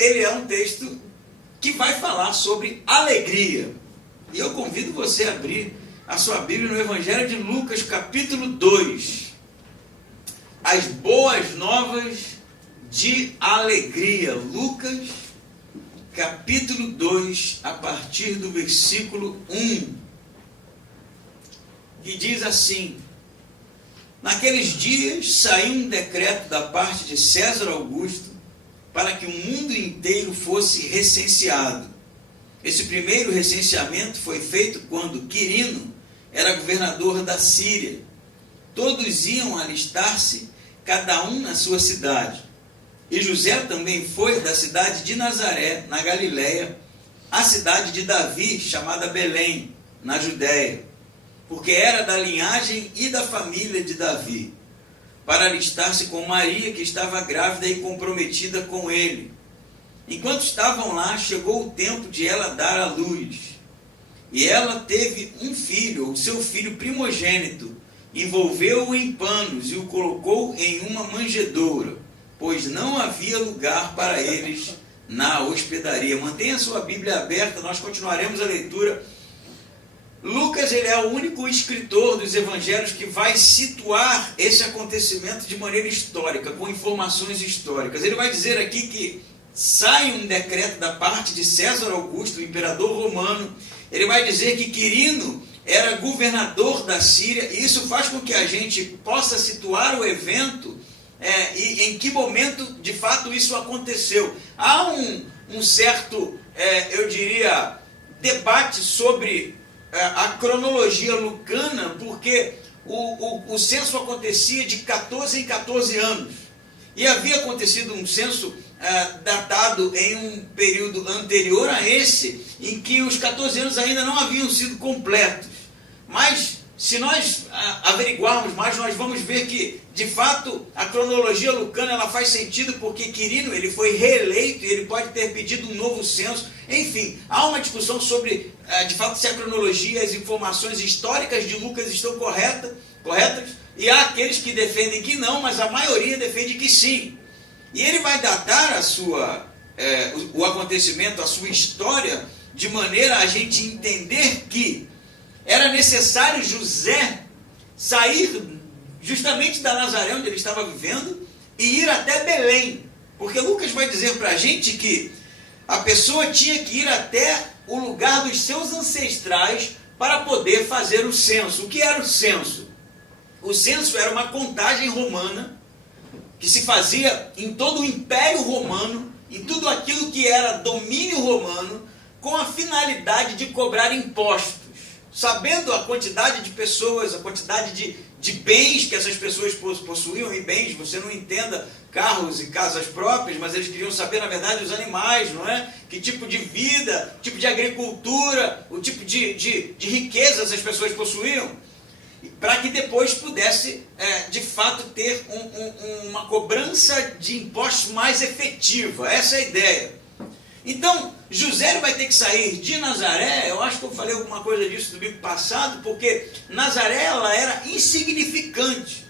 ele é um texto que vai falar sobre alegria. E eu convido você a abrir a sua Bíblia no Evangelho de Lucas, capítulo 2. As boas novas de alegria. Lucas, capítulo 2, a partir do versículo 1. Que diz assim: naqueles dias saiu um decreto da parte de César Augusto para que o mundo inteiro fosse recenseado. Esse primeiro recenseamento foi feito quando Quirino era governador da Síria. Todos iam alistar-se, cada um na sua cidade. E José também foi da cidade de Nazaré, na Galiléia, à cidade de Davi, chamada Belém, na Judéia, porque era da linhagem e da família de Davi, para alistar-se com Maria, que estava grávida e comprometida com ele. Enquanto estavam lá, chegou o tempo de ela dar à luz. E ela teve um filho, o seu filho primogênito, envolveu-o em panos e o colocou em uma manjedoura, pois não havia lugar para eles na hospedaria. Mantenha sua Bíblia aberta, nós continuaremos a leitura. Lucas, ele é o único escritor dos evangelhos que vai situar esse acontecimento de maneira histórica, com informações históricas. Ele vai dizer aqui que sai um decreto da parte de César Augusto, o imperador romano. Ele vai dizer que Quirino era governador da Síria, e isso faz com que a gente possa situar o evento e em que momento de fato isso aconteceu. Há um certo, eu diria, debate sobre a cronologia lucana, porque o censo acontecia de 14 em 14 anos. E havia acontecido um censo datado em um período anterior a esse, em que os 14 anos ainda não haviam sido completos. Mas, se nós averiguarmos mais, nós vamos ver que, de fato, a cronologia lucana ela faz sentido, porque Quirino ele foi reeleito e ele pode ter pedido um novo censo. Enfim, há uma discussão sobre, de fato, se a cronologia e as informações históricas de Lucas estão corretas, e há aqueles que defendem que não, mas a maioria defende que sim. E ele vai datar o acontecimento, a sua história, de maneira a gente entender que era necessário José sair justamente da Nazaré, onde ele estava vivendo, e ir até Belém. Porque Lucas vai dizer para a gente que a pessoa tinha que ir até o lugar dos seus ancestrais para poder fazer o censo. O que era o censo? O censo era uma contagem romana que se fazia em todo o Império Romano, em tudo aquilo que era domínio romano, com a finalidade de cobrar impostos. Sabendo a quantidade de pessoas, a quantidade de bens que essas pessoas possuíam, e bens, você não entenda carros e casas próprias, mas eles queriam saber, na verdade, os animais, não é? Que tipo de vida, tipo de agricultura, o tipo de riqueza essas pessoas possuíam, para que depois pudesse, de fato, ter uma cobrança de impostos mais efetiva. Essa é a ideia. Então, José vai ter que sair de Nazaré. Eu acho que eu falei alguma coisa disso no domingo passado, porque Nazaré ela era insignificante.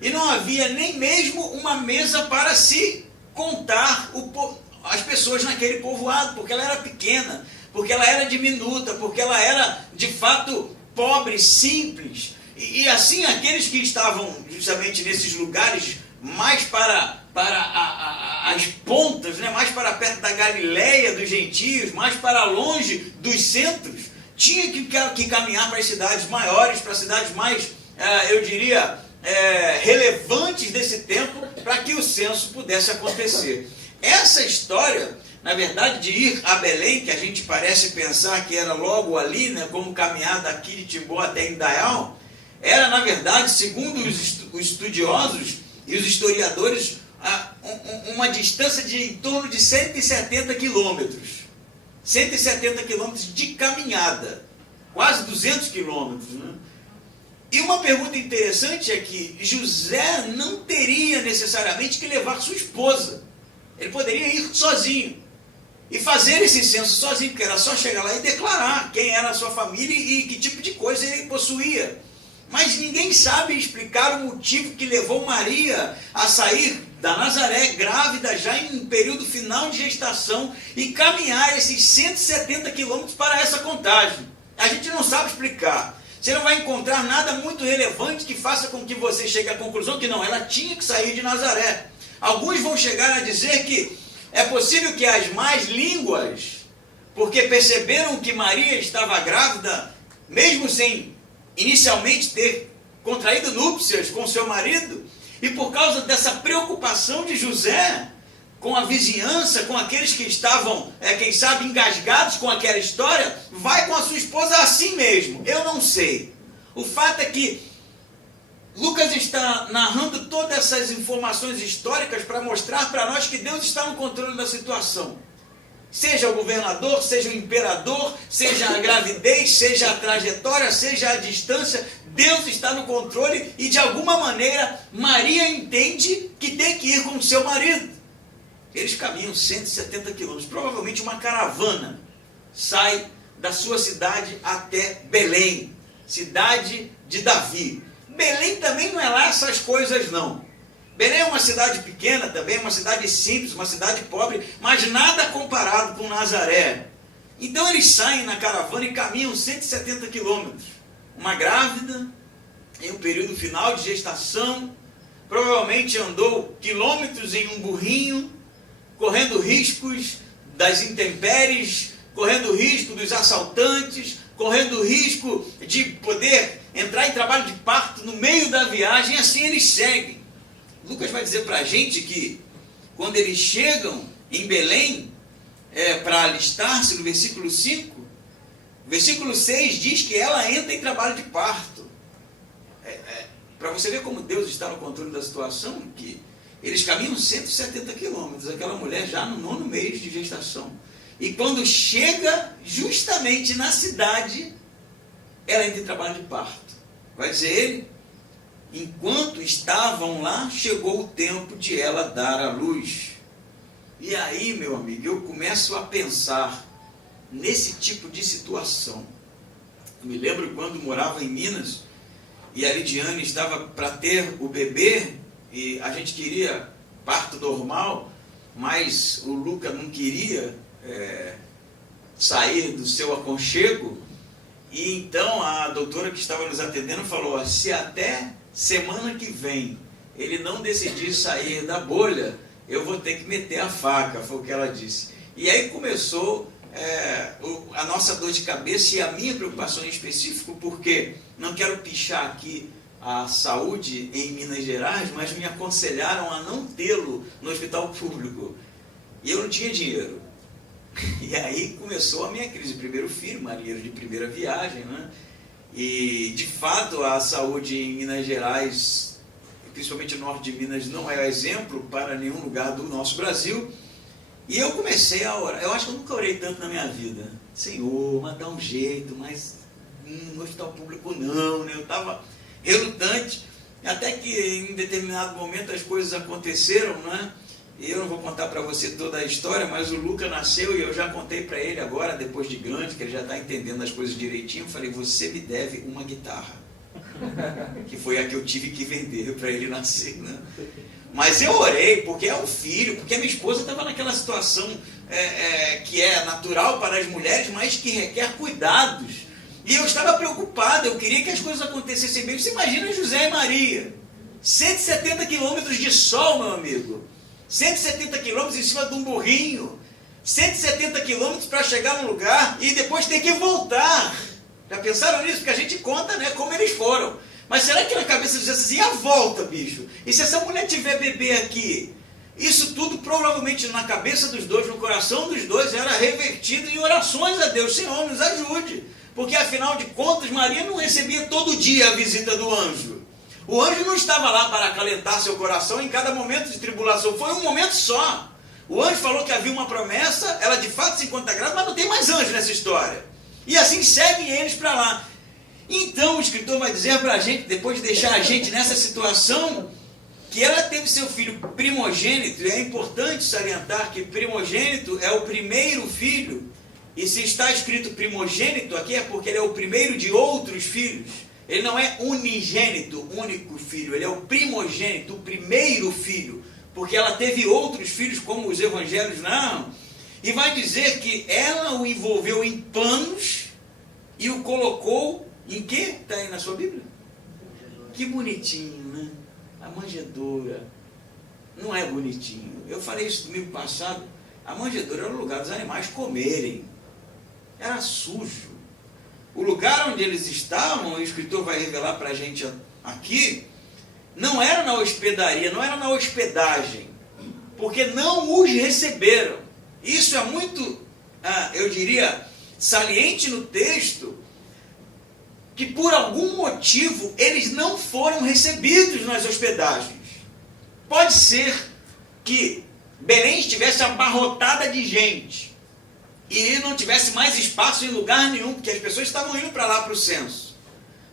E não havia nem mesmo uma mesa para se contar as pessoas naquele povoado, porque ela era pequena, porque ela era diminuta, porque ela era, de fato, pobre, simples. E assim, aqueles que estavam justamente nesses lugares mais para as pontas, né? Mais para perto da Galiléia dos gentios, mais para longe dos centros, tinha que caminhar para as cidades maiores, para as cidades mais, eu diria, relevantes desse tempo, para que o censo pudesse acontecer. Essa história, na verdade, de ir a Belém, que a gente parece pensar que era logo ali, né, como caminhar daqui de Timbó até Indaial, era, na verdade, segundo os estudiosos e os historiadores, uma distância de em torno de 170 quilômetros. 170 quilômetros de caminhada. Quase 200 quilômetros. Né? E uma pergunta interessante é que José não teria necessariamente que levar sua esposa. Ele poderia ir sozinho e fazer esse censo sozinho, porque era só chegar lá e declarar quem era a sua família e que tipo de coisa ele possuía. Mas ninguém sabe explicar o motivo que levou Maria a sair da Nazaré, grávida já em período final de gestação, e caminhar esses 170 quilômetros para essa contagem. A gente não sabe explicar. Você não vai encontrar nada muito relevante que faça com que você chegue à conclusão que não, ela tinha que sair de Nazaré. Alguns vão chegar a dizer que é possível que as más línguas, porque perceberam que Maria estava grávida, mesmo sem inicialmente ter contraído núpcias com seu marido, e por causa dessa preocupação de José com a vizinhança, com aqueles que estavam, quem sabe, engasgados com aquela história, vai com a sua esposa assim mesmo. Eu não sei. O fato é que Lucas está narrando todas essas informações históricas para mostrar para nós que Deus está no controle da situação. Seja o governador, seja o imperador, seja a gravidez, seja a trajetória, seja a distância, Deus está no controle e de alguma maneira Maria entende que tem que ir com o seu marido. Eles caminham 170 quilômetros, provavelmente uma caravana sai da sua cidade até Belém, cidade de Davi. Belém também não é lá essas coisas não. Belém é uma cidade pequena também, uma cidade simples, uma cidade pobre, mas nada comparado com Nazaré. Então eles saem na caravana e caminham 170 quilômetros. Uma grávida, em um período final de gestação, provavelmente andou quilômetros em um burrinho, correndo riscos das intempéries, correndo risco dos assaltantes, correndo risco de poder entrar em trabalho de parto no meio da viagem, e assim eles seguem. Lucas vai dizer para a gente que quando eles chegam em Belém, para alistar-se no versículo 5, o versículo 6 diz que ela entra em trabalho de parto. Para você ver como Deus está no controle da situação, que eles caminham 170 quilômetros, aquela mulher já no 9º mês de gestação. E quando chega justamente na cidade, ela entra em trabalho de parto. Vai dizer ele, enquanto estavam lá, chegou o tempo de ela dar à luz. E aí, meu amigo, eu começo a pensar nesse tipo de situação. Eu me lembro quando morava em Minas, e a Lidiane estava para ter o bebê, e a gente queria parto normal, mas o Luca não queria sair do seu aconchego, e então a doutora que estava nos atendendo falou, se até semana que vem ele não decidir sair da bolha, eu vou ter que meter a faca, foi o que ela disse. E aí começou a nossa dor de cabeça e a minha preocupação em específico, porque não quero pichar aqui a saúde em Minas Gerais, mas me aconselharam a não tê-lo no hospital público. E eu não tinha dinheiro. E aí começou a minha crise. Primeiro filho, marinheiro de primeira viagem, né? E, de fato, a saúde em Minas Gerais, principalmente no norte de Minas, não é exemplo para nenhum lugar do nosso Brasil. E eu comecei a orar. Eu acho que eu nunca orei tanto na minha vida. Senhor, mas dá um jeito, mas no hospital público não, né? Eu estava relutante, até que em determinado momento as coisas aconteceram, né? Eu não vou contar para você toda a história, mas o Luca nasceu e eu já contei para ele agora, depois de grande, que ele já está entendendo as coisas direitinho. Eu falei, você me deve uma guitarra, que foi a que eu tive que vender para ele nascer, né? Mas eu orei, porque é um filho, porque a minha esposa estava naquela situação que é natural para as mulheres, mas que requer cuidados. E eu estava preocupado, eu queria que as coisas acontecessem bem. Você imagina José e Maria, 170 quilômetros de sol, meu amigo, 170 quilômetros em cima de um burrinho, 170 quilômetros para chegar no lugar e depois ter que voltar. Já pensaram nisso? Porque a gente conta, né, como eles foram. Mas será que na cabeça diz assim, e a volta, bicho? E se essa mulher tiver bebê aqui? Isso tudo provavelmente na cabeça dos dois, no coração dos dois, era revertido em orações a Deus. Senhor, nos ajude. Porque afinal de contas, Maria não recebia todo dia a visita do anjo. O anjo não estava lá para acalentar seu coração em cada momento de tribulação. Foi um momento só. O anjo falou que havia uma promessa, ela de fato se encontra grávida, mas não tem mais anjo nessa história. E assim seguem eles para lá. Então o escritor vai dizer para a gente, depois de deixar a gente nessa situação, que ela teve seu filho primogênito. E é importante salientar que primogênito é o primeiro filho. E se está escrito primogênito aqui é porque ele é o primeiro de outros filhos. Ele não é unigênito, único filho. Ele é o primogênito, o primeiro filho. porque ela teve outros filhos, como os evangelhos não. E vai dizer que ela o envolveu em panos e o colocou em quê? Está aí na sua Bíblia? Que bonitinho, né? A manjedoura. Não é bonitinho. Eu falei isso domingo passado. A manjedoura era o lugar dos animais comerem. Era sujo. O lugar onde eles estavam, o escritor vai revelar para a gente aqui, não era na hospedaria, não era na hospedagem, porque não os receberam. Isso é muito, eu diria, saliente no texto, que por algum motivo eles não foram recebidos nas hospedagens. Pode ser que Belém estivesse abarrotada de gente e não tivesse mais espaço em lugar nenhum, porque as pessoas estavam indo para lá para o censo.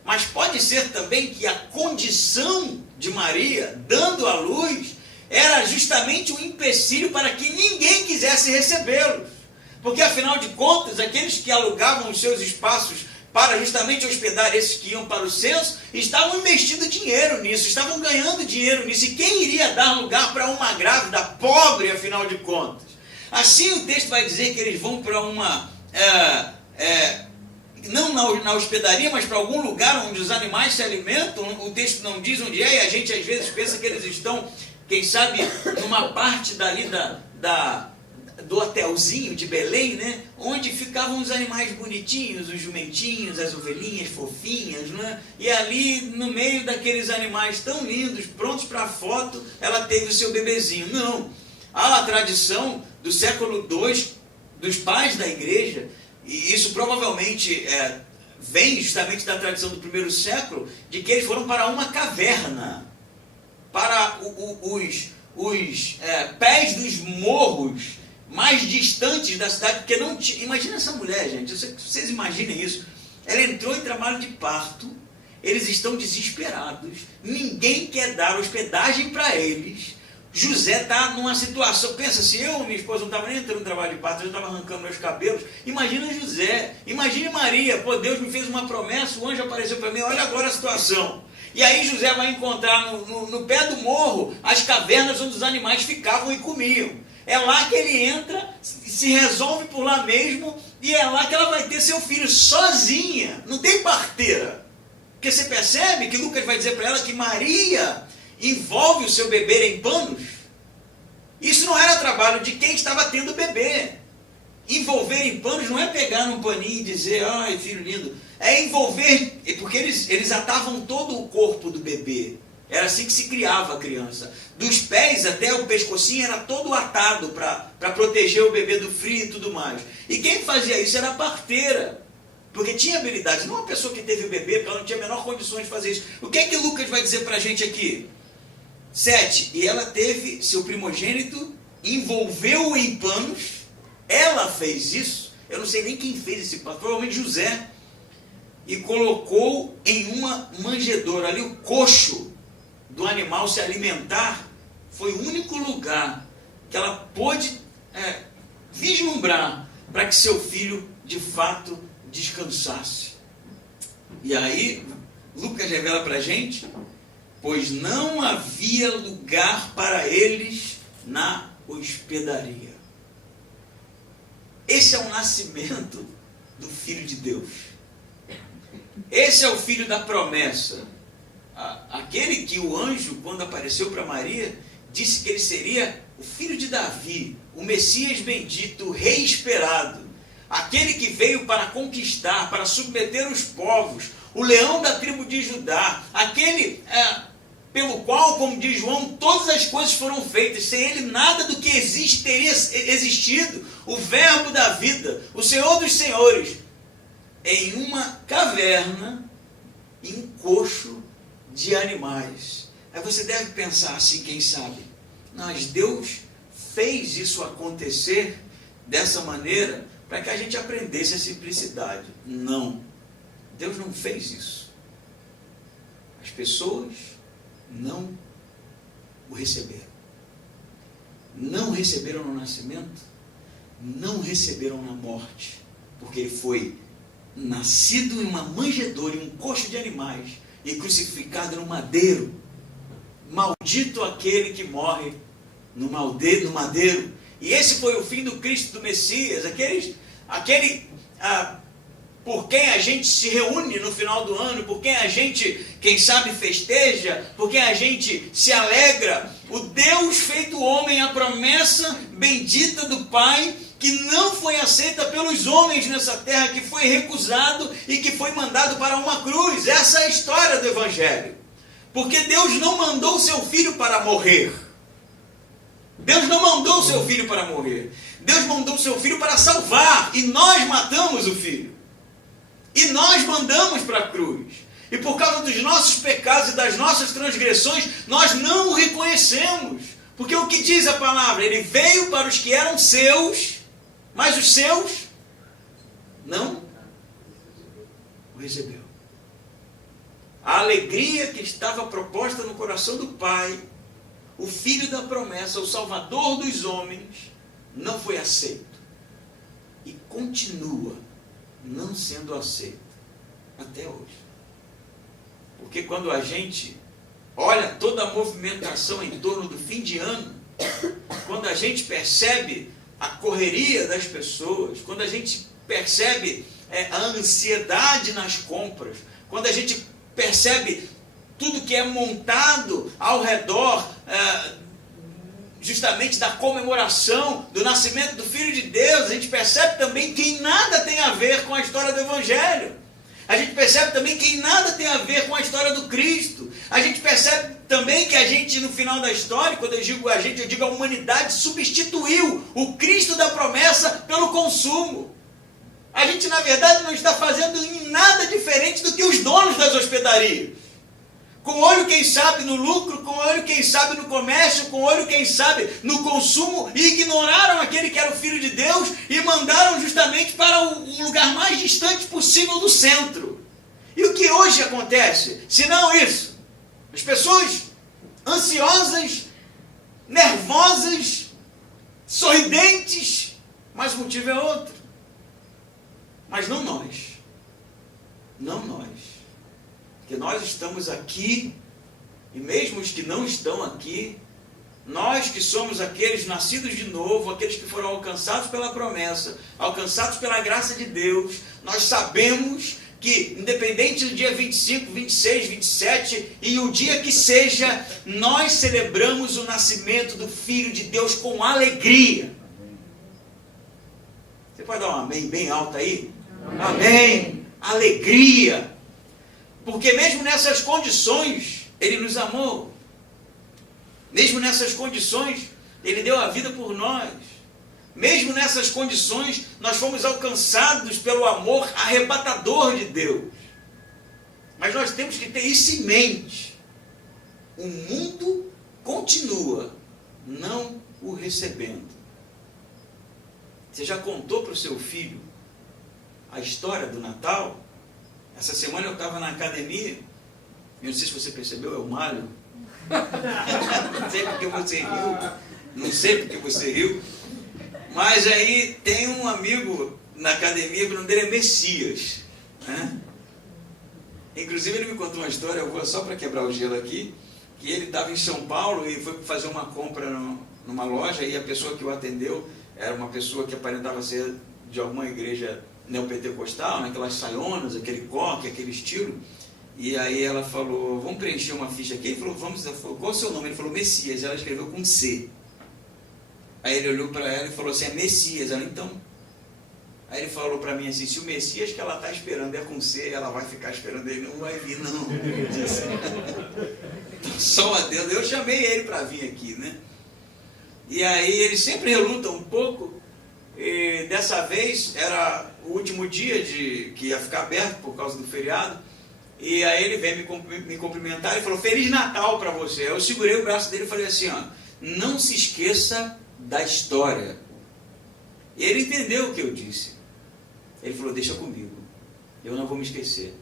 Mas pode ser também que a condição de Maria, dando à luz, era justamente um empecilho para que ninguém quisesse recebê-los. Porque, afinal de contas, aqueles que alugavam os seus espaços para justamente hospedar esses que iam para o censo, estavam investindo dinheiro nisso, estavam ganhando dinheiro nisso. E quem iria dar lugar para uma grávida pobre, afinal de contas? Assim o texto vai dizer que eles vão para uma... não na hospedaria, mas para algum lugar onde os animais se alimentam. O texto não diz onde é, e a gente às vezes pensa que eles estão, quem sabe, numa parte dali do hotelzinho de Belém, né? Onde ficavam os animais bonitinhos, os jumentinhos, as ovelhinhas fofinhas, né? E ali, no meio daqueles animais tão lindos, prontos para a foto, ela teve o seu bebezinho. Não. Há a tradição do século II, dos pais da igreja, e isso provavelmente vem justamente da tradição do primeiro século, de que eles foram para uma caverna, para os pés dos morros mais distantes da cidade, porque não tinha... Imagina essa mulher, gente, vocês imaginem isso. Ela entrou em trabalho de parto, eles estão desesperados, ninguém quer dar hospedagem para eles. José está numa situação, pensa, se eu e minha esposa não estava nem entrando no trabalho de parto, eu estava arrancando meus cabelos, imagina José, imagine Maria, pô, Deus me fez uma promessa, o anjo apareceu para mim, olha agora a situação. E aí José vai encontrar no pé do morro as cavernas onde os animais ficavam e comiam. É lá que ele entra, se resolve por lá mesmo, e é lá que ela vai ter seu filho sozinha, não tem parteira. Porque você percebe que Lucas vai dizer para ela que Maria envolve o seu bebê em panos. Isso não era trabalho de quem estava tendo bebê. Envolver em panos não é pegar num paninho e dizer, ai, filho lindo. É envolver, porque eles atavam todo o corpo do bebê. Era assim que se criava a criança. Dos pés até o pescocinho era todo atado para proteger o bebê do frio e tudo mais. E quem fazia isso era a parteira, porque tinha habilidade. Não uma pessoa que teve o bebê, porque ela não tinha a menor condições de fazer isso. O que é que Lucas vai dizer para a gente aqui? 7. E ela teve seu primogênito, envolveu-o em panos. Ela fez isso. Eu não sei nem quem fez esse pano, provavelmente José. E colocou em uma manjedoura. Ali o coxo do animal se alimentar foi o único lugar que ela pôde vislumbrar para que seu filho de fato descansasse. E aí Lucas revela para a gente, pois não havia lugar para eles na hospedaria. Esse é o nascimento do Filho de Deus. Esse é o filho da promessa. Aquele que o anjo, quando apareceu para Maria, disse que ele seria o filho de Davi, o Messias bendito, o rei esperado, aquele que veio para conquistar, para submeter os povos, o leão da tribo de Judá, aquele pelo qual, como diz João, todas as coisas foram feitas, sem ele nada do que existe teria existido, o verbo da vida, o Senhor dos senhores, em uma caverna, em um coxo de animais. Aí você deve pensar assim, quem sabe, mas Deus fez isso acontecer dessa maneira para que a gente aprendesse a simplicidade. Não, Deus não fez isso. As pessoas não o receberam. Não receberam no nascimento, não receberam na morte, porque ele foi nascido em uma manjedoura, em um coxo de animais, e crucificado no madeiro. Maldito aquele que morre no madeiro. E esse foi o fim do Cristo, do Messias, aquele por quem a gente se reúne no final do ano, por quem a gente, quem sabe, festeja, por quem a gente se alegra. O Deus feito homem, a promessa bendita do Pai, que não foi aceita pelos homens nessa terra, que foi recusado e que foi mandado para uma cruz. Essa é a história do Evangelho. Porque Deus não mandou o seu filho para morrer. Deus não mandou o seu filho para morrer. Deus mandou o seu filho para salvar. E nós matamos o filho. E nós mandamos para a cruz. E por causa dos nossos pecados e das nossas transgressões, nós não o reconhecemos. Porque o que diz a palavra? Ele veio para os que eram seus, mas os seus não o recebeu. A alegria que estava proposta no coração do Pai, o Filho da promessa, o Salvador dos homens, não foi aceito. E continua não sendo aceito até hoje. Porque quando a gente olha toda a movimentação em torno do fim de ano, quando a gente percebe a correria das pessoas, quando a gente percebe a ansiedade nas compras, quando a gente percebe tudo que é montado ao redor justamente da comemoração do nascimento do Filho de Deus, a gente percebe também que nada tem a ver com a história do Evangelho. A gente percebe também que nada tem a ver com a história do Cristo. A gente percebe também que a gente, no final da história, quando eu digo a gente, eu digo a humanidade, substituiu o Cristo da promessa pelo consumo. A gente, na verdade, não está fazendo em nada diferente do que os donos das hospedarias. Com olho, quem sabe, no lucro, com olho, quem sabe, no comércio, com olho, quem sabe, no consumo, e ignoraram aquele que era o Filho de Deus e mandaram justamente para o lugar mais distante possível do centro. E o que hoje acontece? Se não isso, as pessoas ansiosas, nervosas, sorridentes, mas o motivo é outro. Mas não nós. Não nós. Porque nós estamos aqui, e mesmo os que não estão aqui, nós que somos aqueles nascidos de novo, aqueles que foram alcançados pela promessa, alcançados pela graça de Deus, nós sabemos que, independente do dia 25, 26, 27, e o dia que seja, nós celebramos o nascimento do Filho de Deus com alegria. Você pode dar um amém bem alto aí? Amém! Alegria! Porque mesmo nessas condições, Ele nos amou. Mesmo nessas condições, Ele deu a vida por nós. Mesmo nessas condições, nós fomos alcançados pelo amor arrebatador de Deus. Mas nós temos que ter isso em mente. O mundo continua não o recebendo. Você já contou para o seu filho a história do Natal? Essa semana eu estava na academia, eu não sei se você percebeu, eu malho. Não sei porque você riu, não sei porque você riu, mas aí tem um amigo na academia que o nome dele é Messias, né? Inclusive ele me contou uma história, eu vou só para quebrar o gelo aqui, que ele estava em São Paulo e foi fazer uma compra numa loja, e a pessoa que o atendeu era uma pessoa que aparentava ser de alguma igreja neopentecostal, aquelas saionas, aquele coque, aquele estilo. E aí ela falou, vamos preencher uma ficha aqui. Ele falou, qual é o seu nome? Ele falou, Messias. Ela escreveu com C. Aí ele olhou para ela e falou assim, é Messias. Ela, então... Aí ele falou para mim assim, se o Messias que ela está esperando é com C, ela vai ficar esperando ele, não vai vir não. Só a Deus. Eu chamei ele para vir aqui, né? E aí ele sempre reluta um pouco. E dessa vez era o último dia que ia ficar aberto por causa do feriado, e aí ele veio me cumprimentar e falou, Feliz Natal para você. Eu segurei o braço dele e falei assim, ó, não se esqueça da história. E ele entendeu o que eu disse. Ele falou, deixa comigo, eu não vou me esquecer.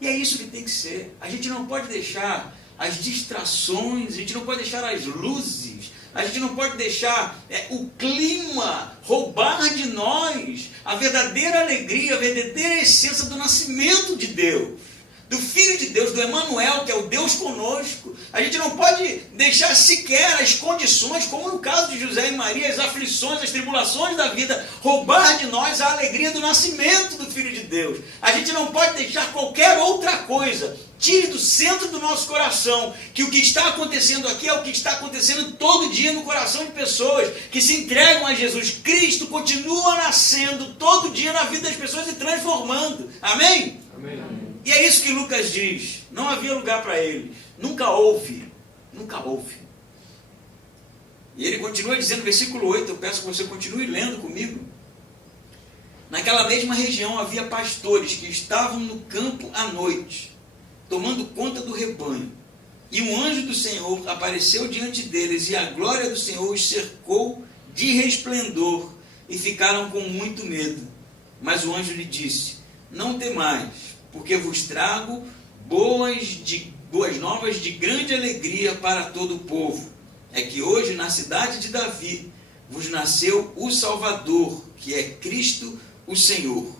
E é isso que tem que ser. A gente não pode deixar as distrações, a gente não pode deixar as luzes, a gente não pode deixar o clima roubar de nós a verdadeira alegria, a verdadeira essência do nascimento de Deus. do Filho de Deus, do Emanuel, que é o Deus conosco. A gente não pode deixar sequer as condições, como no caso de José e Maria, as aflições, as tribulações da vida, roubar de nós a alegria do nascimento do Filho de Deus. A gente não pode deixar qualquer outra coisa. Tire do centro do nosso coração que o que está acontecendo aqui é o que está acontecendo todo dia no coração de pessoas que se entregam a Jesus. Cristo continua nascendo todo dia na vida das pessoas e transformando. Amém? Amém. E é isso que Lucas diz. Não havia lugar para eles. Nunca houve. Nunca houve. E ele continua dizendo, versículo 8, eu peço que você continue lendo comigo. Naquela mesma região havia pastores que estavam no campo à noite, tomando conta do rebanho. E um anjo do Senhor apareceu diante deles, e a glória do Senhor os cercou de resplendor, e ficaram com muito medo. Mas o anjo lhe disse, não temais, porque vos trago boas novas de grande alegria para todo o povo. É que hoje na cidade de Davi vos nasceu o Salvador, que é Cristo o Senhor.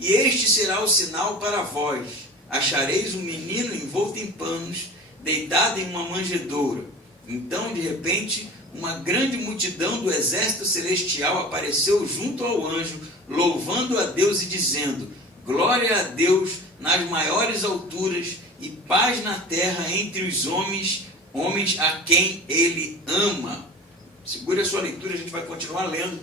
E este será o sinal para vós. Achareis um menino envolto em panos, deitado em uma manjedoura. Então, de repente, uma grande multidão do exército celestial apareceu junto ao anjo, louvando a Deus e dizendo, glória a Deus nas maiores alturas e paz na terra entre os homens a quem ele ama. Segure a sua leitura, a gente vai continuar lendo.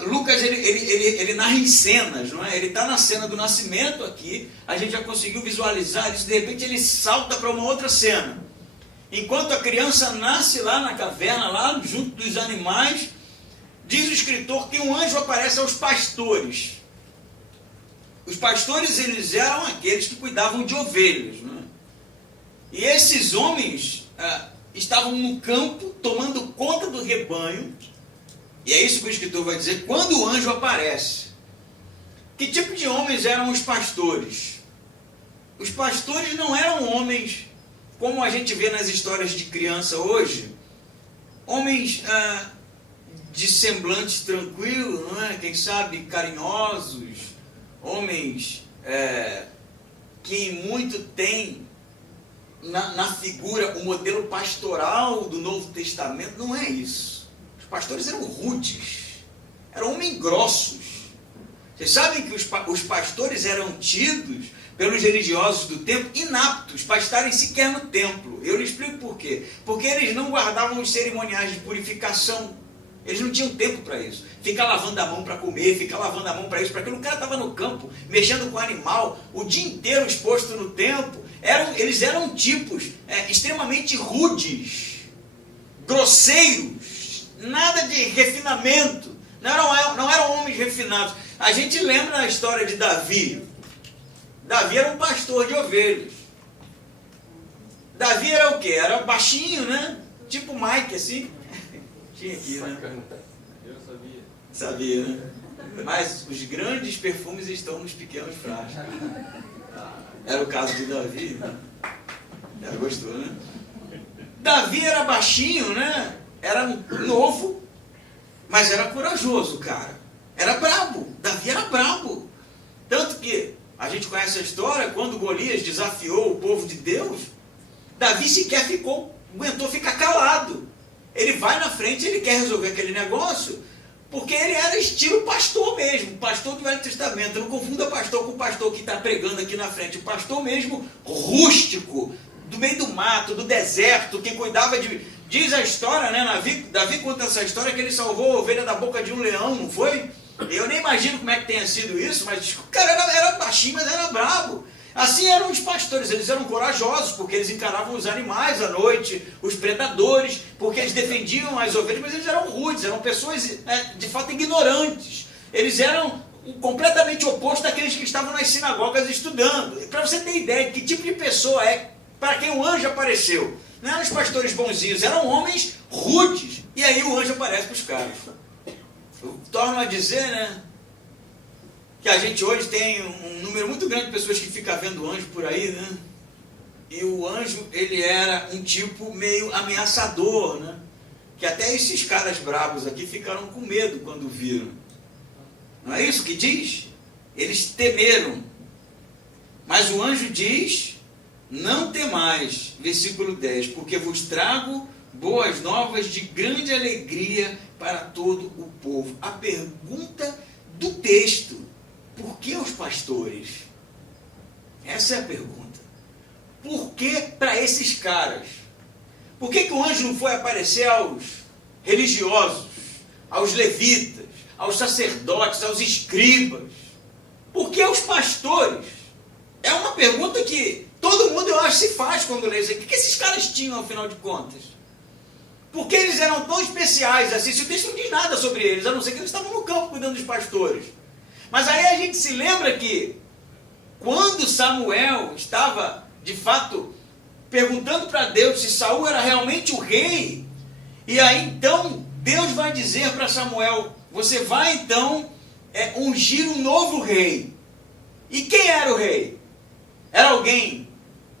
Lucas, ele narra em cenas, não é? Ele está na cena do nascimento aqui, a gente já conseguiu visualizar isso, de repente ele salta para uma outra cena. Enquanto a criança nasce lá na caverna, lá junto dos animais, diz o escritor que um anjo aparece aos pastores. Os pastores, eles eram aqueles que cuidavam de ovelhas, não é? E esses homens estavam no campo, tomando conta do rebanho. E é isso que o escritor vai dizer, quando o anjo aparece. Que tipo de homens eram os pastores? Os pastores não eram homens como a gente vê nas histórias de criança hoje, homens de semblantes tranquilos, não é? Quem sabe carinhosos, homens que muito têm na figura o modelo pastoral do Novo Testamento. Não é isso. Os pastores eram rudes, eram homens grossos. Vocês sabem que os pastores eram tidos pelos religiosos do tempo inaptos para estarem sequer no templo. Eu lhe explico por quê. Porque eles não guardavam os cerimoniais de purificação. Eles não tinham tempo para isso. Ficar lavando a mão para comer, ficar lavando a mão para isso, para aquilo. O cara estava no campo, mexendo com o animal, o dia inteiro exposto no templo. Eles eram tipos extremamente rudes, grosseiros, nada de refinamento. Não eram homens refinados. A gente lembra na história de Davi. Davi era um pastor de ovelhas. Davi era o quê? Era baixinho, né? Tipo Mike, assim. Tinha aqui, né? Eu sabia. Sabia, né? Mas os grandes perfumes estão nos pequenos frascos. Era o caso de Davi. Era gostou, né? Davi era baixinho, né? Era novo, mas era corajoso, cara. Era brabo. Davi era brabo. Tanto que a gente conhece a história, quando Golias desafiou o povo de Deus, Davi sequer aguentou ficar calado. Ele vai na frente, ele quer resolver aquele negócio, porque ele era estilo pastor mesmo, pastor do Velho Testamento. Não confunda pastor com o pastor que está pregando aqui na frente. O pastor mesmo rústico, do meio do mato, do deserto, que cuidava de... Diz a história, né? Davi conta essa história que ele salvou a ovelha da boca de um leão, não foi? Eu nem imagino como é que tenha sido isso, mas o cara era baixinho, mas era bravo. Assim eram os pastores, eles eram corajosos, porque eles encaravam os animais à noite, os predadores, porque eles defendiam as ovelhas, mas eles eram rudes, eram pessoas de fato ignorantes. Eles eram completamente opostos daqueles que estavam nas sinagogas estudando. Para você ter ideia de que tipo de pessoa para quem o anjo apareceu. Não eram os pastores bonzinhos, eram homens rudes. E aí o anjo aparece para os caras. Eu torno a dizer, né, que a gente hoje tem um número muito grande de pessoas que fica vendo anjo por aí, né? E o anjo, ele era um tipo meio ameaçador, né? Que até esses caras bravos aqui ficaram com medo quando viram. Não é isso que diz? Eles temeram. Mas Mas o anjo diz, não temais, versículo 10, porque vos trago boas novas de grande alegria para todo o povo. A pergunta do texto, por que os pastores? Essa é a pergunta. Por que para esses caras? Por que o anjo não foi aparecer aos religiosos, aos levitas, aos sacerdotes, aos escribas? Por que aos pastores? É uma pergunta que todo mundo, eu acho, se faz quando lê isso aqui. O que esses caras tinham, afinal de contas? Por que eles eram tão especiais assim? Se o texto não diz nada sobre eles, a não ser que eles estavam no campo cuidando dos pastores. Mas aí a gente se lembra que, quando Samuel estava, de fato, perguntando para Deus se Saul era realmente o rei, e aí então Deus vai dizer para Samuel, você vai então ungir um novo rei. E quem era o rei? Era alguém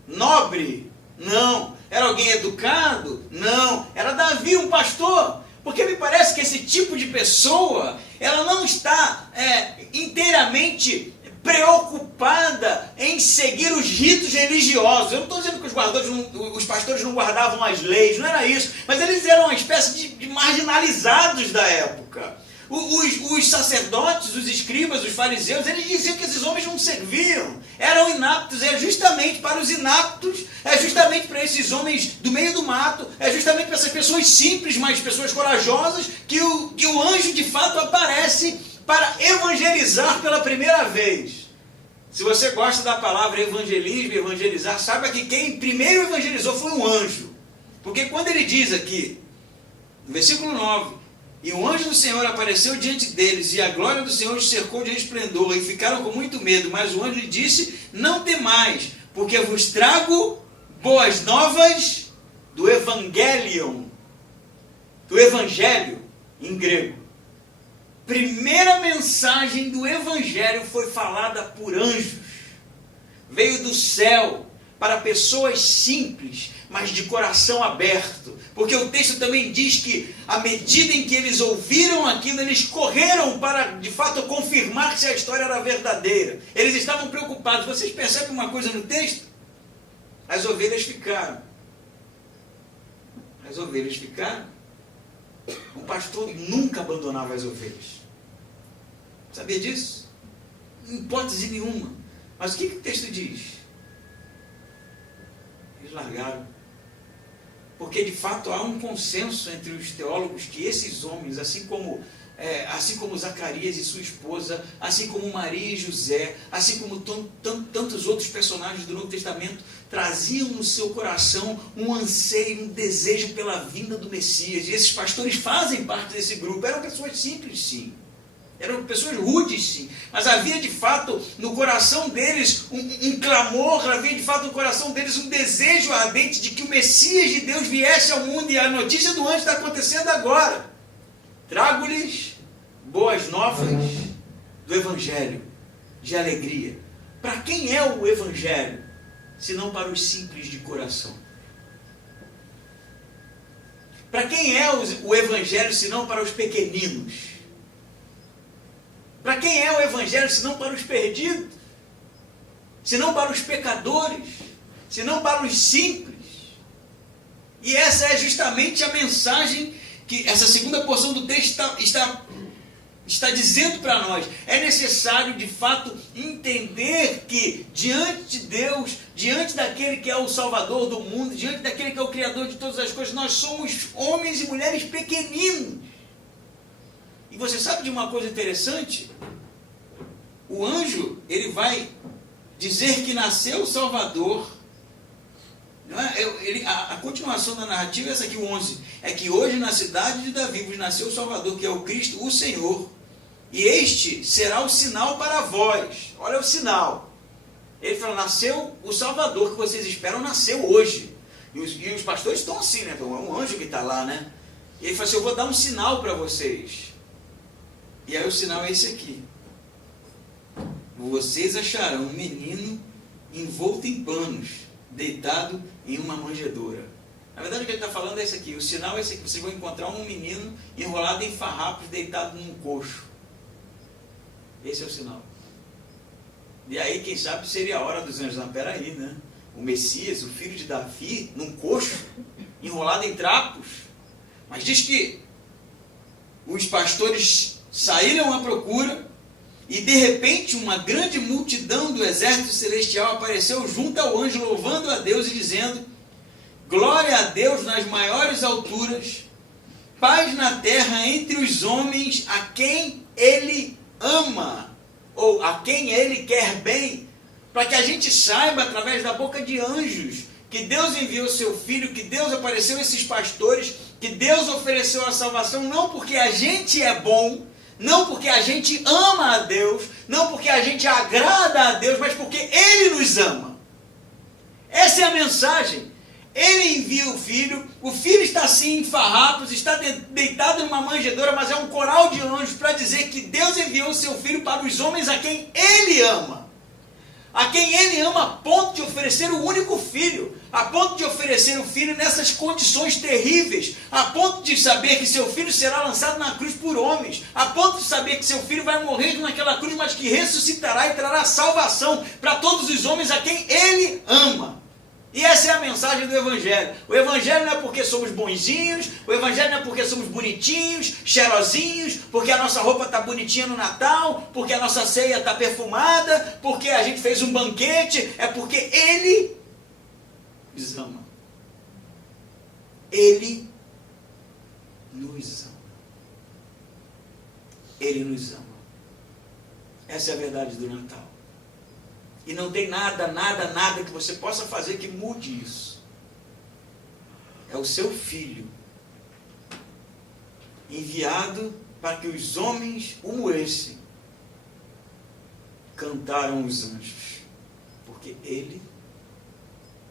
nobre? Não. Era alguém educado? Não. Era Davi, um pastor. Porque me parece que esse tipo de pessoa, ela não está inteiramente preocupada em seguir os ritos religiosos. Eu não estou dizendo que os pastores não guardavam as leis, não era isso. Mas eles eram uma espécie de marginalizados da época. Os sacerdotes, os escribas, os fariseus, eles diziam que esses homens não serviam, eram inaptos. É justamente para os inaptos, é justamente para esses homens do meio do mato, é justamente para essas pessoas simples, mas pessoas corajosas, que o anjo de fato aparece para evangelizar pela primeira vez. Se você gosta da palavra evangelismo, evangelizar, saiba que quem primeiro evangelizou foi um anjo. Porque quando ele diz aqui, no versículo 9, e o anjo do Senhor apareceu diante deles, e a glória do Senhor os cercou de resplendor, e ficaram com muito medo. Mas o anjo lhe disse, não temais, porque vos trago boas novas do Evangelion, do Evangelho, em grego. Primeira mensagem do Evangelho foi falada por anjos. Veio do céu para pessoas simples, mas de coração aberto. Porque o texto também diz que, à medida em que eles ouviram aquilo, eles correram para, de fato, confirmar se a história era verdadeira. Eles estavam preocupados. Vocês percebem uma coisa no texto? As ovelhas ficaram. As ovelhas ficaram. O pastor nunca abandonava as ovelhas. Sabia disso? Em hipótese nenhuma. Mas o que o texto diz? Eles largaram. Porque de fato há um consenso entre os teólogos que esses homens, assim como Zacarias e sua esposa, assim como Maria e José, assim como tantos outros personagens do Novo Testamento, traziam no seu coração um anseio, um desejo pela vinda do Messias. E esses pastores fazem parte desse grupo. Eram pessoas simples, sim. Eram pessoas rudes, sim. Mas havia de fato no coração deles um clamor, havia de fato no coração deles um desejo ardente de que o Messias de Deus viesse ao mundo. E a notícia do anjo está acontecendo agora. Trago-lhes boas novas do Evangelho, de alegria. Para quem é o Evangelho? Se não para os simples de coração. Para quem é o Evangelho, se não para os pequeninos? Para quem é o Evangelho, se não para os perdidos? Se não para os pecadores? Se não para os simples? E essa é justamente a mensagem que essa segunda porção do texto está dizendo para nós. É necessário, de fato, entender que diante de Deus, diante daquele que é o Salvador do mundo, diante daquele que é o Criador de todas as coisas, nós somos homens e mulheres pequeninos. E você sabe de uma coisa interessante? O anjo, ele vai dizer que nasceu o Salvador. Não é? A continuação da narrativa é essa aqui, o 11. É que hoje na cidade de Davi vos nasceu o Salvador, que é o Cristo, o Senhor. E este será o sinal para vós. Olha o sinal. Ele falou, nasceu o Salvador que vocês esperam, nasceu hoje. E os pastores estão assim, né? Então, é um anjo que está lá, né? E ele falou assim, eu vou dar um sinal para vocês. E aí o sinal é esse aqui. Vocês acharão um menino envolto em panos, deitado em uma manjedoura. Na verdade o que ele está falando é esse aqui. O sinal é esse aqui. Vocês vão encontrar um menino enrolado em farrapos, deitado num coxo. Esse é o sinal. E aí, quem sabe, seria a hora dos anjos. Não, peraí, né? O Messias, o filho de Davi, num coxo, enrolado em trapos. Mas diz que os pastores saíram à procura e, de repente, uma grande multidão do exército celestial apareceu junto ao anjo, louvando a Deus e dizendo: glória a Deus nas maiores alturas, paz na terra entre os homens a quem Ele ama, ou a quem Ele quer bem, para que a gente saiba, através da boca de anjos, que Deus enviou seu Filho, que Deus apareceu a esses pastores, que Deus ofereceu a salvação, não porque a gente é bom, não porque a gente ama a Deus, não porque a gente agrada a Deus, mas porque Ele nos ama. Essa é a mensagem. Ele envia o Filho está assim em farrapos, está deitado numa manjedoura, mas é um coral de anjos para dizer que Deus enviou o seu Filho para os homens a quem Ele ama. A quem Ele ama a ponto de oferecer o único Filho, a ponto de oferecer o Filho nessas condições terríveis, a ponto de saber que seu Filho será lançado na cruz por homens, a ponto de saber que seu Filho vai morrer naquela cruz, mas que ressuscitará e trará salvação para todos os homens a quem Ele ama. E essa é a mensagem do Evangelho. O Evangelho não é porque somos bonzinhos, o Evangelho não é porque somos bonitinhos, cheirosinhos, porque a nossa roupa está bonitinha no Natal, porque a nossa ceia está perfumada, porque a gente fez um banquete, é porque Ele nos ama. Ele nos ama. Ele nos ama. Essa é a verdade do Natal. E não tem nada que você possa fazer que mude isso. É o seu Filho, enviado para que os homens como esse cantaram os anjos, porque Ele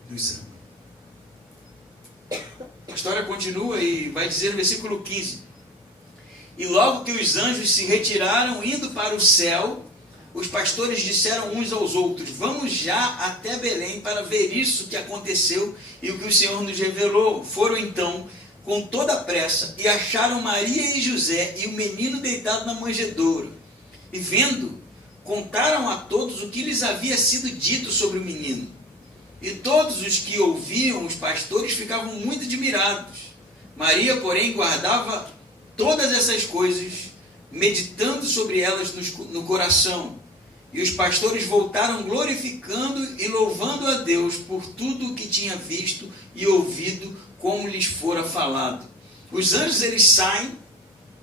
nos ama. A história continua e vai dizer no versículo 15: e logo que os anjos se retiraram, indo para o céu, os pastores disseram uns aos outros: vamos já até Belém para ver isso que aconteceu e o que o Senhor nos revelou. Foram então com toda a pressa e acharam Maria e José e o menino deitado na manjedoura. E vendo, contaram a todos o que lhes havia sido dito sobre o menino. E todos os que ouviam os pastores ficavam muito admirados. Maria, porém, guardava todas essas coisas, meditando sobre elas no coração. E os pastores voltaram glorificando e louvando a Deus por tudo o que tinha visto e ouvido, como lhes fora falado. Os anjos, eles saem,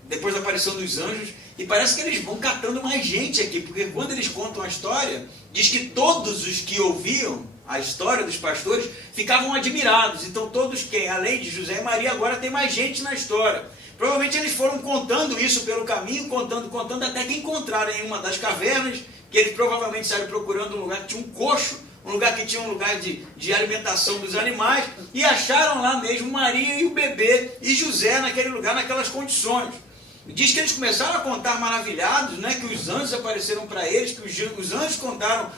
depois da aparição dos anjos, e parece que eles vão catando mais gente aqui, porque quando eles contam a história, diz que todos os que ouviam a história dos pastores ficavam admirados. Então todos quem, além de José e Maria, agora tem mais gente na história. Provavelmente eles foram contando isso pelo caminho, contando, até que encontraram em uma das cavernas, que eles provavelmente saíram procurando um lugar que tinha um coxo, um lugar que tinha um lugar de alimentação dos animais, e acharam lá mesmo Maria e o bebê, e José naquele lugar, naquelas condições. Diz que eles começaram a contar maravilhados, né, que os anjos apareceram para eles, que os anjos contaram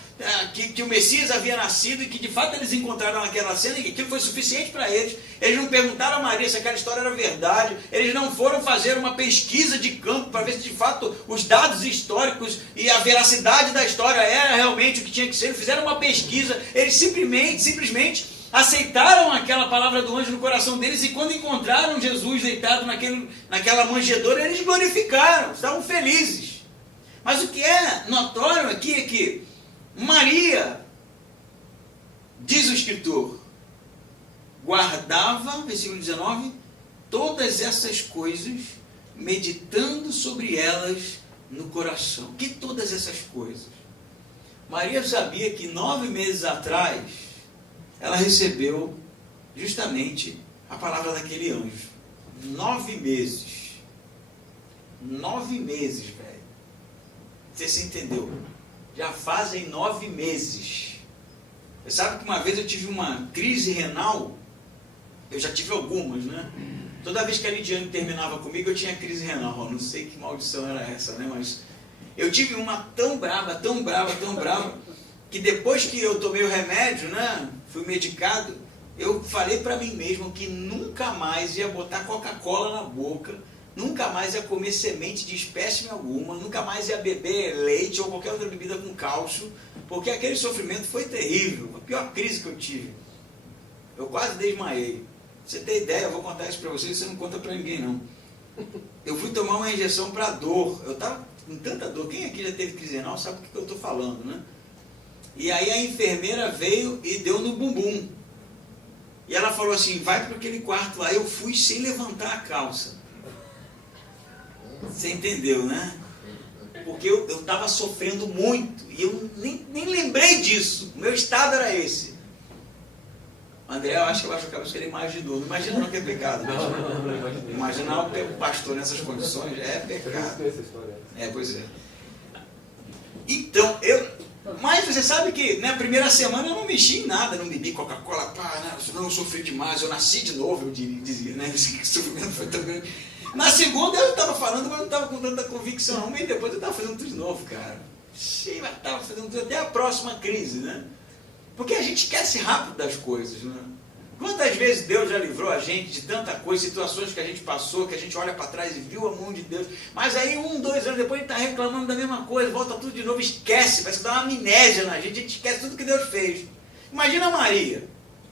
que o Messias havia nascido e que de fato eles encontraram aquela cena e que aquilo foi suficiente para eles. Eles não perguntaram a Maria se aquela história era verdade, eles não foram fazer uma pesquisa de campo para ver se de fato os dados históricos e a veracidade da história era realmente o que tinha que ser. Eles fizeram uma pesquisa, eles simplesmente aceitaram aquela palavra do anjo no coração deles, e quando encontraram Jesus deitado naquela manjedoura, eles glorificaram, estavam felizes. Mas o que é notório aqui é que Maria, diz o escritor, guardava, versículo 19, todas essas coisas, meditando sobre elas no coração. Que todas essas coisas? Maria sabia que 9 meses atrás ela recebeu justamente a palavra daquele anjo. 9 meses. 9 meses, velho. Você se entendeu? Já fazem 9 meses. Você sabe que uma vez eu tive uma crise renal? Eu já tive algumas, né? Toda vez que a Lidiane terminava comigo, eu tinha crise renal. Não sei que maldição era essa, né? Mas eu tive uma tão brava, que depois que eu tomei o remédio, né? Fui medicado, eu falei para mim mesmo que nunca mais ia botar Coca-Cola na boca, nunca mais ia comer semente de espécie alguma, nunca mais ia beber leite ou qualquer outra bebida com cálcio, porque aquele sofrimento foi terrível, a pior crise que eu tive. Eu quase desmaiei. Pra você ter ideia, eu vou contar isso para vocês, você não conta para ninguém não. Eu fui tomar uma injeção para dor, eu estava com tanta dor, quem aqui já teve crise renal sabe o que eu estou falando, né? E aí a enfermeira veio e deu no bumbum. E ela falou assim, vai para aquele quarto lá. Eu fui sem levantar a calça. Você entendeu, né? Porque eu estava sofrendo muito. E eu nem lembrei disso. O meu estado era esse. André, eu acho que eu acho que ele imaginou. Não imagina não que é pecado. Não, imaginar o pastor nessas condições é pecado. Pois é. Então, mas você sabe que na primeira semana eu não mexi em nada, não bebi Coca-Cola, senão eu sofri demais, eu nasci de novo, eu dizia, né? Esse sofrimento foi tão grande. Na segunda eu estava falando, mas não estava com tanta convicção, não, mas depois eu estava fazendo tudo de novo, cara. Mas estava fazendo tudo até a próxima crise, né? Porque a gente esquece rápido das coisas, né? Quantas vezes Deus já livrou a gente de tanta coisa, situações que a gente passou, que a gente olha para trás e viu a mão de Deus, mas aí 1, 2 anos depois a gente está reclamando da mesma coisa, volta tudo de novo, esquece, parece que dá uma amnésia na gente, a gente esquece tudo que Deus fez. Imagina a Maria,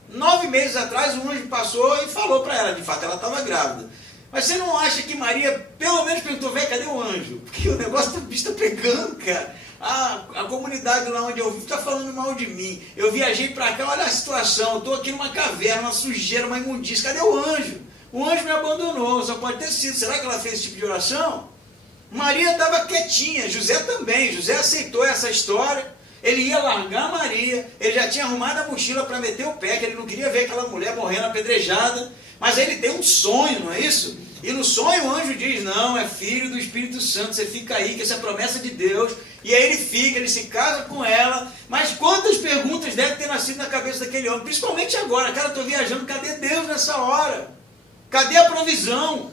9 meses atrás um anjo passou e falou para ela, de fato ela estava grávida. Mas você não acha que Maria, pelo menos perguntou, velho, cadê o anjo? Porque o negócio está pegando, cara. A comunidade lá onde eu vivo está falando mal de mim. Eu viajei para cá, olha a situação, eu estou aqui numa caverna, uma sujeira, uma imundícia. Cadê o anjo? O anjo me abandonou, só pode ter sido. Será que ela fez esse tipo de oração? Maria estava quietinha, José também. José aceitou essa história. Ele ia largar Maria, ele já tinha arrumado a mochila para meter o pé, que ele não queria ver aquela mulher morrendo apedrejada. Mas ele tem um sonho, não é isso? E no sonho o anjo diz, não, é filho do Espírito Santo, você fica aí, que essa é a promessa de Deus. E aí ele fica, ele se casa com ela. Mas quantas perguntas devem ter nascido na cabeça daquele homem? Principalmente agora, cara, eu estou viajando, cadê Deus nessa hora? Cadê a provisão?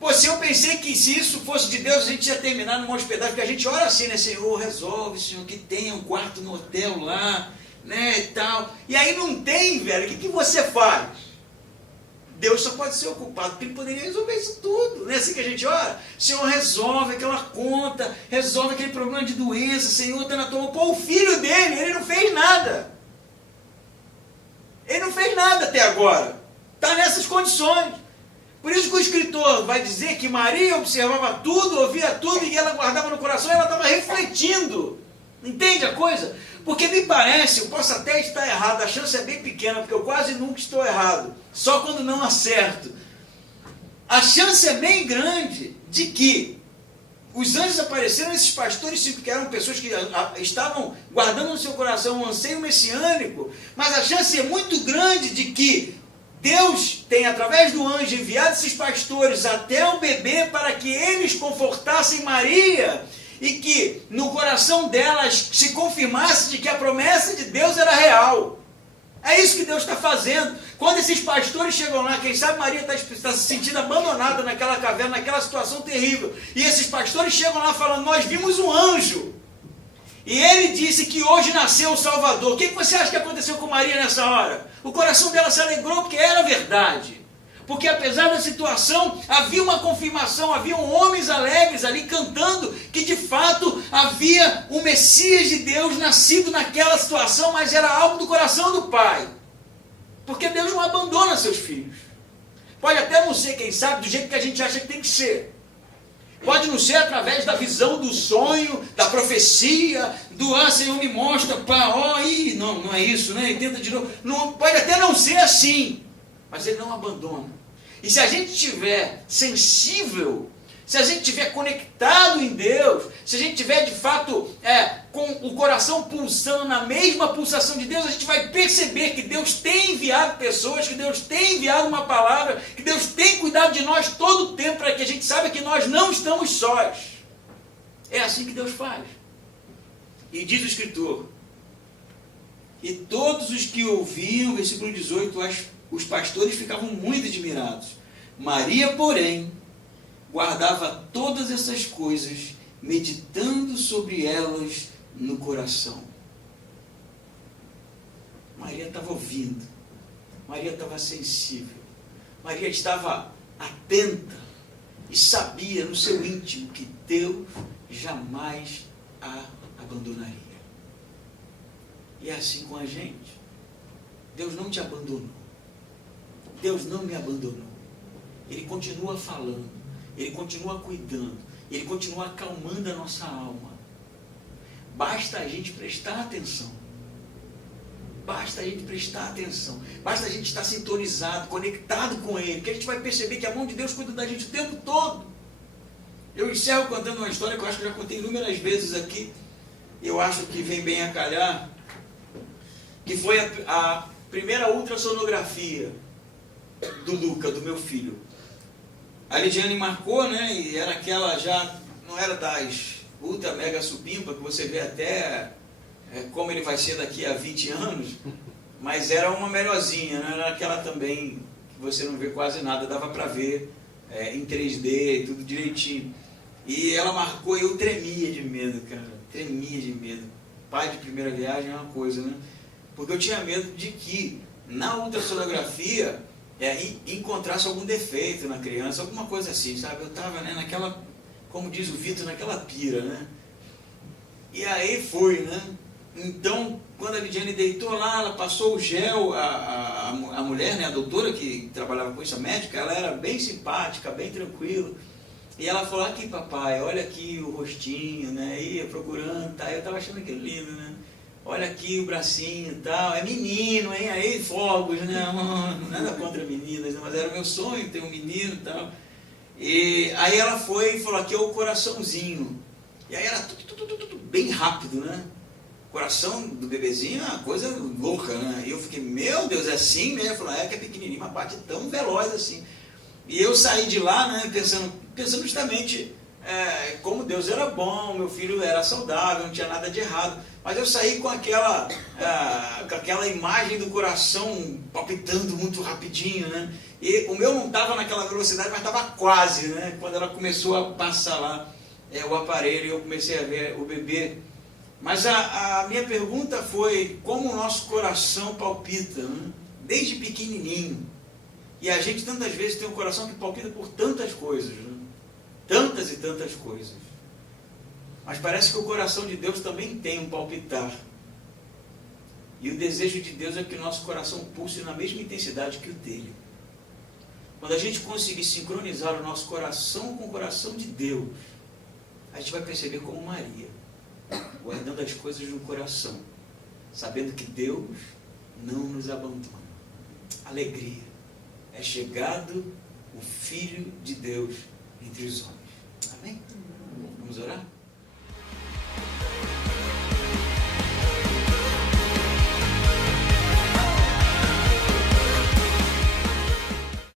Pô, se eu pensei que se isso fosse de Deus, a gente ia terminar numa hospedagem, porque a gente ora assim, né, Senhor, resolve, Senhor, que tenha um quarto no hotel lá, né, e tal. E aí não tem, velho, o que você faz? Deus só pode ser ocupado, porque Ele poderia resolver isso tudo. Não é assim que a gente ora? Senhor, resolve aquela conta, resolve aquele problema de doença, Senhor, está na tua mão. Pô, o filho dele, ele não fez nada. Ele não fez nada até agora. Está nessas condições. Por isso que o escritor vai dizer que Maria observava tudo, ouvia tudo, e ela guardava no coração, e ela estava refletindo. Entende a coisa? Porque me parece, eu posso até estar errado, a chance é bem pequena, porque eu quase nunca estou errado, só quando não acerto. A chance é bem grande de que os anjos apareceram, esses pastores, que eram pessoas que estavam guardando no seu coração um anseio messiânico, mas a chance é muito grande de que Deus tem, através do anjo, enviado esses pastores até o bebê para que eles confortassem Maria, e que no coração delas se confirmasse de que a promessa de Deus era real. É isso que Deus está fazendo. Quando esses pastores chegam lá, quem sabe Maria está se sentindo abandonada naquela caverna, naquela situação terrível. E esses pastores chegam lá falando, nós vimos um anjo. E ele disse que hoje nasceu o Salvador. O que você acha que aconteceu com Maria nessa hora? O coração dela se alegrou porque era verdade. Porque apesar da situação, havia uma confirmação, haviam homens alegres ali cantando que de fato havia um Messias de Deus nascido naquela situação, mas era algo do coração do Pai. Porque Deus não abandona seus filhos. Pode até não ser, quem sabe, do jeito que a gente acha que tem que ser. Pode não ser através da visão do sonho, da profecia, do Senhor me mostra, pá, não é isso, né? E tenta de novo. Não, pode até não ser assim. Mas Ele não abandona. E se a gente estiver sensível, se a gente estiver conectado em Deus, se a gente estiver de fato com o coração pulsando na mesma pulsação de Deus, a gente vai perceber que Deus tem enviado pessoas, que Deus tem enviado uma palavra, que Deus tem cuidado de nós todo o tempo para que a gente saiba que nós não estamos sós. É assim que Deus faz. E diz o Escritor, e todos os que ouviam, versículo 18, os pastores ficavam muito admirados. Maria, porém, guardava todas essas coisas, meditando sobre elas no coração. Maria estava ouvindo. Maria estava sensível. Maria estava atenta. e sabia no seu íntimo que Deus jamais a abandonaria. E é assim com a gente. Deus não te abandonou. Deus não me abandonou. Ele continua falando, Ele continua cuidando, Ele continua acalmando a nossa alma. Basta a gente prestar atenção. Basta a gente prestar atenção. Basta a gente estar sintonizado, conectado com Ele, que a gente vai perceber que a mão de Deus cuida da gente o tempo todo. Eu encerro contando uma história que eu acho que eu já contei inúmeras vezes aqui. Eu acho que vem bem a calhar. Que foi a primeira ultrassonografia do Luca, do meu filho. A Lidiane marcou, né? E era aquela já, não era das ultra mega supimpa, que você vê até como ele vai ser daqui a 20 anos, mas era uma melhorzinha, não era aquela também que você não vê quase nada, dava para ver em 3D, tudo direitinho. E ela marcou e eu tremia de medo, cara, tremia de medo. Pai de primeira viagem é uma coisa, né? Porque eu tinha medo de que na ultrassonografia encontrasse algum defeito na criança, alguma coisa assim, sabe? Eu estava, né, naquela, como diz o Vitor, naquela pira, né? E aí foi, né? Então, quando a Lidiane deitou lá, ela passou o gel, a mulher, né, a doutora que trabalhava com isso, a médica, ela era bem simpática, bem tranquila. E ela falou, aqui papai, olha aqui o rostinho, né? Ia procurando, tá? Eu estava achando aquilo lindo, né? Olha aqui o bracinho e tal, é menino, hein? Aí fogos, né? Nada contra meninas, mas era meu sonho ter um menino e tal. E aí ela foi e falou, aqui é o coraçãozinho. E aí era tudo bem rápido, né? O coração do bebezinho é uma coisa louca, né? E eu fiquei, meu Deus, é assim mesmo? Falou, que é pequenininho, mas bate tão veloz assim. E eu saí de lá, né, pensando justamente como Deus era bom, meu filho era saudável, não tinha nada de errado. Mas eu saí com aquela imagem do coração palpitando muito rapidinho, né? E o meu não estava naquela velocidade, mas estava quase, né? Quando ela começou a passar lá o aparelho, eu comecei a ver o bebê. Mas a minha pergunta foi como o nosso coração palpita, né? Desde pequenininho. E a gente tantas vezes tem um coração que palpita por tantas coisas, né? Tantas e tantas coisas. Mas parece que o coração de Deus também tem um palpitar. E o desejo de Deus é que o nosso coração pulse na mesma intensidade que o dele. Quando a gente conseguir sincronizar o nosso coração com o coração de Deus, a gente vai perceber como Maria, guardando as coisas no coração, sabendo que Deus não nos abandona. Alegria. É chegado o Filho de Deus entre os homens. Amém? Vamos orar?